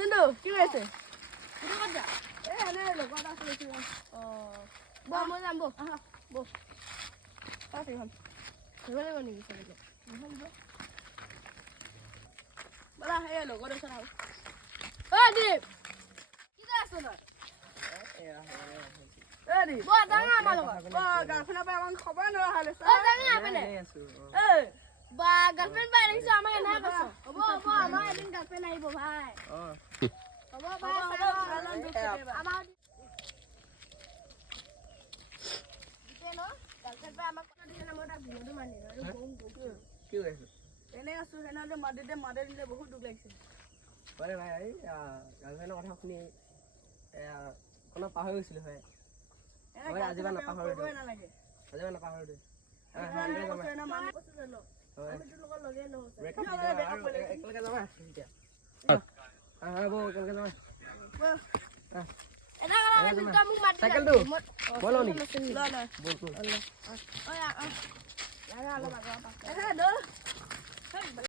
জন্তু কি কৈছে তুমি ক'ত যা এনে লগত আছে বৌ মই যাম বৌ আহা বৌ এখন ধৰিব লাগিব নেকি চলিব বলা সেই লগত আছে আৰু দীপ কি কৰি আছ তই বৌ ডাঙৰ আমাৰ লগত গাৰ্লফ্ৰেণ্ডৰ পৰা আমাক খবৰ নোৱা হ'ল ডাঙৰ আপুনি বা গাৰ্লফ্ৰেণ্ড পাই আহিছে আমাক এনে কৈছ হ'ব হ'ব আমাৰ এদিন গাৰ্লফ্ৰেণ্ড আহিব ভাই হ'ব ভাই আমাৰ গাৰ্লফ্ৰেণ্ড পাই আমাক কথা দিছে মই তাক ভিডিঅ'টো মাৰি দিলোঁ আৰু গম গৈছোঁ কি কৈছে এনেই আছোঁ সেনেহ'লে মাতে দিলে বহুত দুখ লাগিছে হয় ভাই গাৰ্লফ্ৰেণ্ডৰ কথা শুনি কোনো পাহৰি গৈছিলোঁ হয় আজিবা নাপাহৰিলোঁ আজিবা নাপাহৰিলোঁ চাইকেলটো